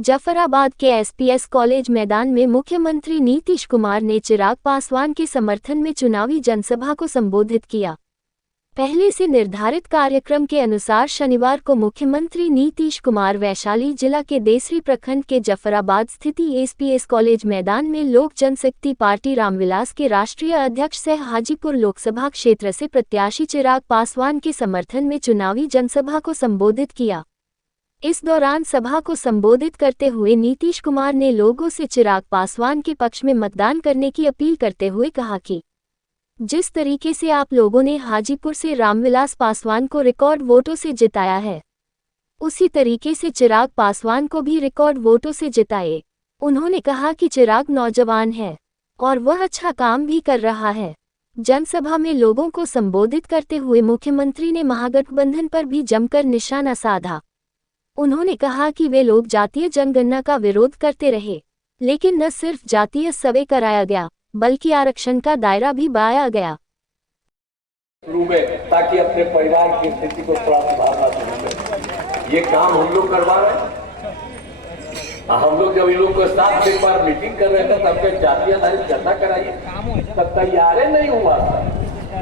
जफराबाद के SPS college मैदान में मुख्यमंत्री नीतीश कुमार ने चिराग पासवान के समर्थन में चुनावी जनसभा को संबोधित किया। पहले से निर्धारित कार्यक्रम के अनुसार शनिवार को मुख्यमंत्री नीतीश कुमार वैशाली जिला के देसरी प्रखंड के जफराबाद स्थित एसपीएस कॉलेज मैदान में लोक जनशक्ति पार्टी रामविलास के राष्ट्रीय अध्यक्ष सह हाजीपुर लोकसभा क्षेत्र से प्रत्याशी चिराग पासवान के समर्थन में चुनावी जनसभा को संबोधित किया। इस दौरान सभा को संबोधित करते हुए नीतीश कुमार ने लोगों से चिराग पासवान के पक्ष में मतदान करने की अपील करते हुए कहा कि जिस तरीके से आप लोगों ने हाजीपुर से रामविलास पासवान को रिकॉर्ड वोटों से जिताया है, उसी तरीके से चिराग पासवान को भी रिकॉर्ड वोटों से जिताए। उन्होंने कहा कि चिराग नौजवान है और वह अच्छा काम भी कर रहा है। जनसभा में लोगों को संबोधित करते हुए मुख्यमंत्री ने महागठबंधन पर भी जमकर निशाना साधा। उन्होंने कहा कि वे लोग जातीय जनगणना का विरोध करते रहे, लेकिन न सिर्फ जातीय सर्वे कराया गया बल्कि आरक्षण का दायरा भी बढ़ाया गया। शुरू में ताकि अपने परिवार की स्थिति को थोड़ा सुधारना चाहिए, ये काम हम लोग करवा रहे हैं। हम लोग जब इन लोग के साथ एक बार मीटिंग कर रहे थे तब तक जातीय आधारित जनगणना कराइए, तब तैयार नहीं हुआ था।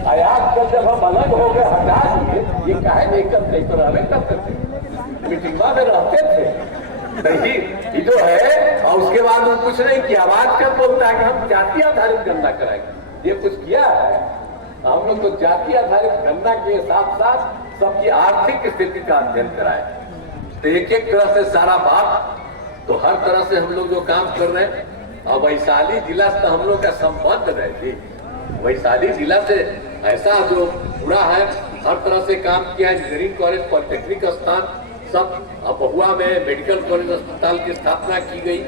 आयात कर जब हम अलग हो गए, हटा दिए, ये काहे नहीं करते, तो रहने करते थे, मीटिंग में रहते थे नहीं, ये जो है। और उसके बाद वो कुछ नहीं किया, आवाज कर बोलता है कि हम जातीय आधारित गणना कराएंगे। ये कुछ किया है? हम लोग तो जातीय आधारित गणना के साथ साथ सबकी आर्थिक स्थिति का अध्ययन कराए। तो एक एक तरह से सारा बात, तो हर तरह से हम लोग जो काम कर रहे हैं। और वैशाली जिला से हम लोग का संबंध है जी, वैशाली जिला से ऐसा जो पूरा है, हर तरह से काम किया। इंजीनियरिंग कॉलेज, पॉलिटेक्निक स्थान सब, बहुआ में मेडिकल कॉलेज अस्पताल की स्थापना की गई।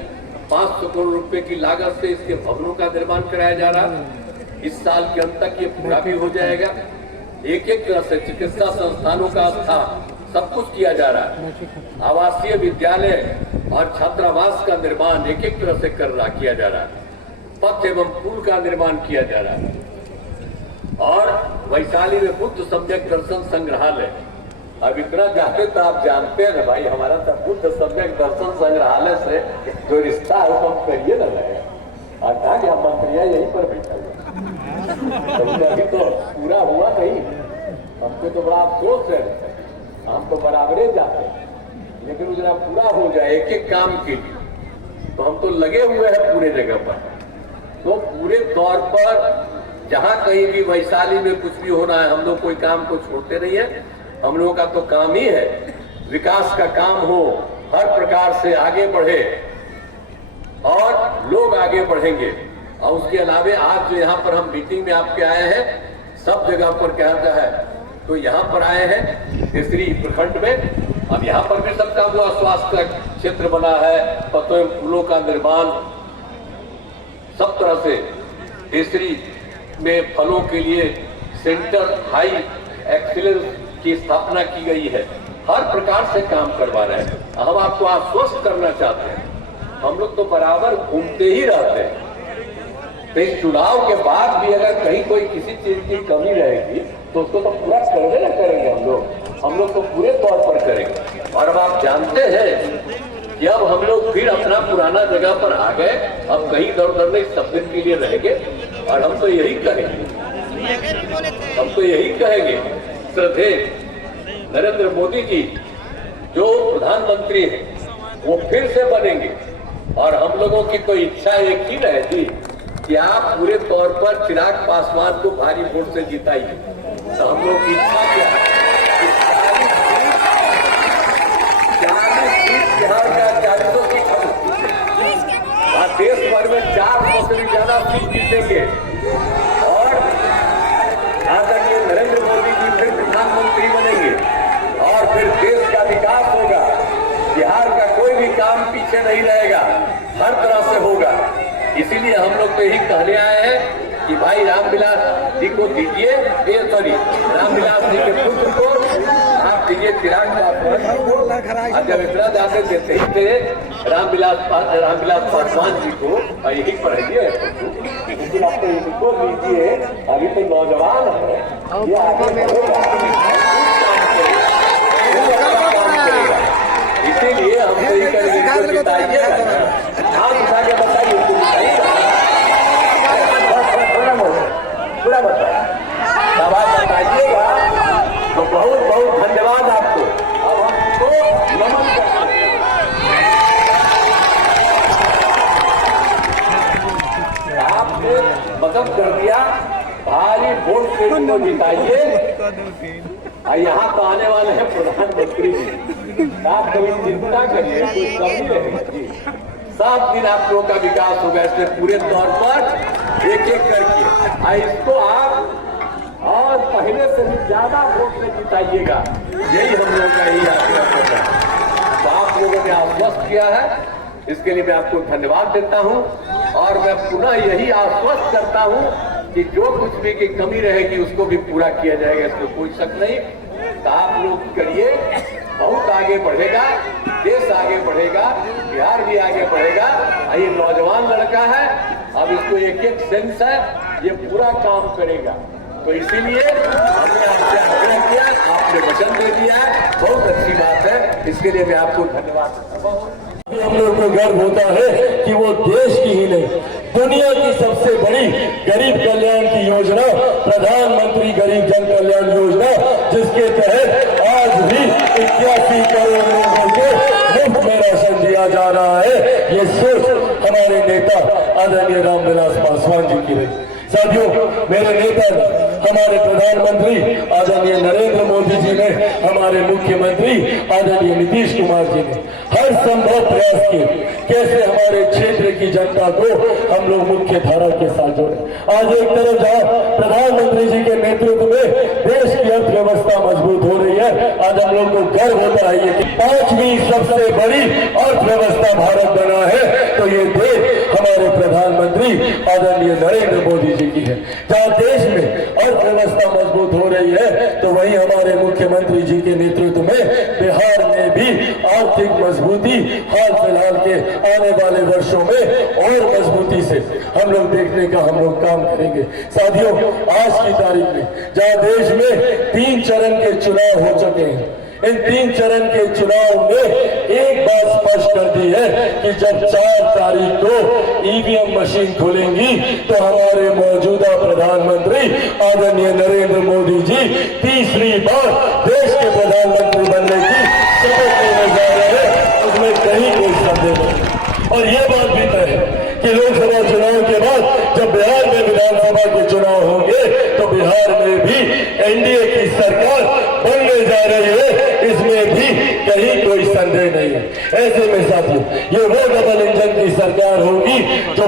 500 करोड़ रुपए की लागत से इसके भवनों का निर्माण कराया जा रहा है। इस साल के अंत तक ये पूरा भी हो जाएगा। एक एक तरह से चिकित्सा संस्थानों का स्थान सब कुछ किया जा रहा है। आवासीय विद्यालय और छात्रावास का निर्माण एक एक तरह से किया जा रहा है। पथ एवं पुल का निर्माण किया जा रहा है। और वैशाली में बुद्ध सम्यक दर्शन संग्रहालय, अब इतना चाहते तो आप जानते हैं ना भाई, हमारा तो बुद्ध सम्यक दर्शन संग्रहालय से जो रिश्ता है वो हम करिए ना रहे। आज हम मंत्रिया यहीं पर बैठा हुआ, अभी तो पूरा हुआ नहीं। हमको तो बड़ा अफसोस है, हम तो बराबरे जाते हैं, लेकिन वो जरा पूरा हो जाए एक एक काम के लिए, तो हम तो लगे हुए हैं पूरे जगह पर। तो पूरे तौर पर जहाँ कहीं भी वैशाली में कुछ भी होना है, हम लोग कोई काम को छोड़ते नहीं है। हम लोगों का तो काम ही है विकास का काम हो, हर प्रकार से आगे बढ़े और लोग आगे बढ़ेंगे। और उसके अलावे आज जो यहाँ पर हम मीटिंग में आपके आए हैं, सब जगह पर कहता है, तो यहाँ पर आए हैं तीसरी प्रखंड में। अब यहाँ पर भी सबका हुआ स्वास्थ्य का क्षेत्र बना है, पतों एवं पुलों का निर्माण, सब तरह से तीसरी में फलों के लिए सेंटर हाई एक्सीलेंस की स्थापना की गई है। हर प्रकार से काम करवा रहे हैं। हम आपको आश्वस्त करना चाहते हैं, हम लोग तो बराबर घूमते ही रहते हैं। तो इस चुनाव के बाद भी अगर कहीं कोई किसी चीज की कमी रहेगी तो उसको तो पूरा करने ना करेंगे हम लोग तो पूरे तौर पर करेंगे। और अब आप जानते हैं कि अब हम लोग फिर अपना पुराना जगह पर आ गए, अब कहीं इधर उधर नहीं, सब दिन के लिए रहेंगे। और हम तो यही कहेंगे, श्रद्धेय नरेंद्र मोदी जी जो प्रधानमंत्री हैं वो फिर से बनेंगे। और हम लोगों की तो इच्छा एक ही रहती कि आप पूरे तौर पर चिराग पासवान को भारी वोट से जिताइए। तो हम लोग की इच्छा क्या है, 40 सीट बिहार का 40 सीट और देश भर में 400 से भी ज्यादा सीट जीतेंगे। और आदरणीय नरेंद्र मोदी जी फिर प्रधानमंत्री बनेंगे और फिर देश का विकास होगा। बिहार का कोई भी काम पीछे नहीं रहेगा, हर तरह से होगा। इसीलिए हम लोग तो यही कहने आए हैं कि भाई रामविलास जी को दीजिए, रामविलास जी के पुत्र को आप दीजिए चिराग पासवान। जब इतना ज्यादा देते ही थे रामविलास पासवान जी को, यही पढ़िए, लेकिन आप तो इनको दीजिए, अभी तो नौजवान है, ये आगे बढ़ेगा। इसीलिए हम तो ये करेंगे, बताइए आप उठा के बताइए, उनको बताइए पूरा बताइए, सवाल बताइएगा तो बहुत बहुत धन्यवाद आपको। अब हमको नमन करते हैं। आपने मदद कर दिया, भारी वोट से इनको जिताइए। यहाँ तो आने वाले हैं प्रधानमंत्री जी, आप कभी चिंता करिए, कोई कमी नहीं। 7 दिन आप लोगों का विकास होगा इसमें पूरे तौर पर एक एक करके। इसको आप और पहले से भी ज्यादा वोट से जिताइएगा, यही हम लोगों का यही आग्रह है। तो आप लोगों ने आश्वस्त किया है, इसके लिए मैं आपको धन्यवाद देता हूं। और मैं पुनः यही आश्वस्त करता हूं कि जो कुछ भी की कमी रहेगी उसको भी पूरा किया जाएगा, इसमें कोई शक नहीं। तो आप लोग करिए, बहुत आगे बढ़ेगा, देश आगे बढ़ेगा, बिहार भी आगे बढ़ेगा। ये नौजवान लड़का है, अब इसको एक एक सेंस है, ये पूरा काम करेगा। तो इसीलिए हमने आपसे आग्रह किया, आपने वचन दे दिया है, बहुत अच्छी बात है। इसके लिए मैं आपको धन्यवाद देता हूँ। हम लोग को गर्व होता है कि वो देश की ही नहीं, दुनिया की सबसे बड़ी गरीब कल्याण की योजना प्रधानमंत्री गरीब जन कल्याण योजना, जिसके तहत आज भी 81 करोड़ लोगों को मुफ्त में राशन दिया जा रहा है। ये सोच हमारे नेता आदरणीय रामविलास पासवान जी की रही। साथियों, मेरे नेता हमारे प्रधानमंत्री आदरणीय नरेंद्र मोदी जी ने, हमारे मुख्यमंत्री आदरणीय नीतीश कुमार जी ने हर संभव प्रयास किए कैसे हमारे क्षेत्र की जनता को हम लोग मुख्य धारा के साथ जोड़े। आज एक तरफ जहां प्रधानमंत्री जी के नेतृत्व में देश की अर्थव्यवस्था मजबूत हो रही है, आज हम लोग को गर्व होता है ये कि 5वीं सबसे बड़ी अर्थव्यवस्था भारत बना है, तो ये देश हमारे प्रधानमंत्री आदरणीय नरेंद्र मोदी जी की है। जहां देश में अर्थव्यवस्था मजबूत हो रही है, तो वहीं हमारे मुख्यमंत्री जी के नेतृत्व में बिहार में भी आर्थिक मजबूती हाल फिलहाल के आने वाले वर्षों में और मजबूती से हम लोग देखने का हम लोग काम करेंगे। साथियों, आज की तारीख में जहां देश में 3 चरण के चुनाव हो चुके हैं, इन 3 चरण के चुनाव में एक बात स्पष्ट कर दी है कि जब 4 तारीख को ईवीएम मशीन खुलेंगी तो हमारे मौजूदा प्रधानमंत्री आदरणीय नरेंद्र मोदी जी तीसरी बार देश के प्रधानमंत्री बनने की शपथ लेने जा रहे हैं, उसमें कहीं कोई संदेह नहीं। और यह बात भी तय है कि लोकसभा चुनाव के बाद जब बिहार में विधानसभा के चुनाव होंगे तो बिहार में भी एनडीए की सरकार बनने जा रही है, इसमें भी कहीं कोई संदेह नहीं है। ऐसे में साथियों, ये वो डबल इंजन की सरकार होगी जो